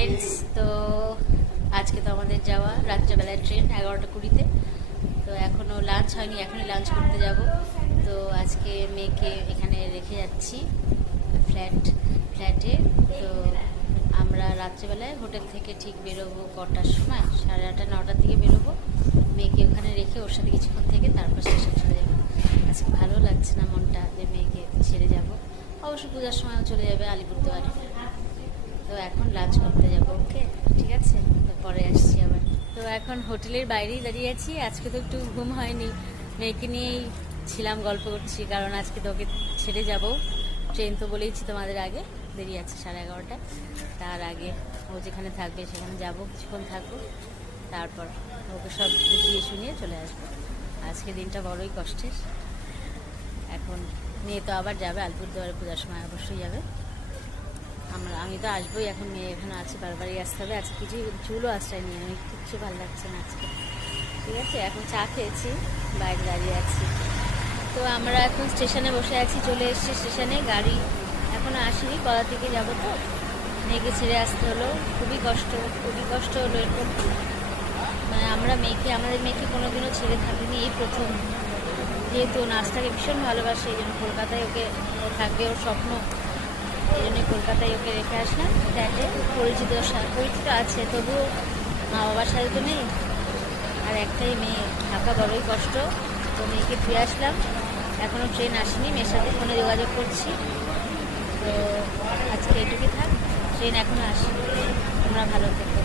Friends, তো আজকে তো আমাদের যাওয়া রাত্রেবেলায় ট্রেন 11টা 20-তে। তো এখনও লাঞ্চ হয়নি, এখনই লাঞ্চ করতে যাব। তো আজকে মেয়েকে এখানে রেখে যাচ্ছি ফ্ল্যাটে। তো আমরা রাত্রেবেলায় হোটেল থেকে ঠিক বেরোবো কটার সময়, 8:30-9টার দিকে বেরোবো। মেয়েকে ওখানে রেখে ওর সাথে কিছুক্ষণ থেকে তারপর স্টেশন চলে যাবো। আজকে ভালো লাগছে না মনটা যে মেয়েকে ছেড়ে যাব। অবশ্য পূজার সময়ও চলে যাবে আলিপুরদুয়ারে। তো এখন লাঞ্চ করতে যাব। ওকে, ঠিক আছে, তো পরে আসছি আবার। তো এখন হোটেলের বাইরেই দাঁড়িয়ে আছি। আজকে তো একটু ঘুম হয়নি, মেয়েকে নিয়েই ছিলাম, গল্প করছি, কারণ আজকে তো ওকে ছেড়ে যাব। ট্রেন তো বলেইছি তোমাদের আগে, দেরি আছে 11:30। তার আগে ও যেখানে থাকবে সেখানে যাব, কিছুক্ষণ থাকবো, তারপর ওকে সব বুঝিয়ে শুনিয়ে চলে আসবো। আজকে দিনটা বড়ই কষ্টের। এখন মেয়ে তো আবার যাবে আলিপুরদুয়ারে, পূজার সময় অবশ্যই যাবে। আমি তো আসবোই, এখন মেয়ে এখানে আছে, বারবারই আসতে হবে। আজকে কিছু চুলও আশ্রয় নিয়ে আমি কিচ্ছু ভালো লাগছে না আজকে। ঠিক আছে, এখন চা খেয়েছি, বাইরে দাঁড়িয়ে আছি। তো আমরা এখন স্টেশনে বসে আছি, চলে এসেছি স্টেশনে। গাড়ি এখনও আসেনি, কলা থেকে যাবো, তো মেয়েকে ছেড়ে আসতে হলো। খুবই কষ্ট হলো এরকম। মানে আমাদের মেয়েকে কোনোদিনও ছেড়ে থাকিনি, এই প্রথম। যেহেতু নাচটাকে ভীষণ ভালোবাসে, এই জন্য কলকাতায় ওকে থাকবে, ওর স্বপ্ন। এই জন্যই কলকাতায় ওকে রেখে আসলাম ফ্ল্যাটে। পরিচিত আছে, তবুও মা বাবার সাথে তো নেই, আর একটাই মেয়ে, থাকা বড়ই কষ্ট। তো মেয়েকে ফিরে আসলাম, এখনও ট্রেন আসেনি, মেয়ের সাথে ফোনে যোগাযোগ করছি। তো আজকে এটুকুই থাক, ট্রেন এখনও আসেনি। তোমরা ভালো থেকো।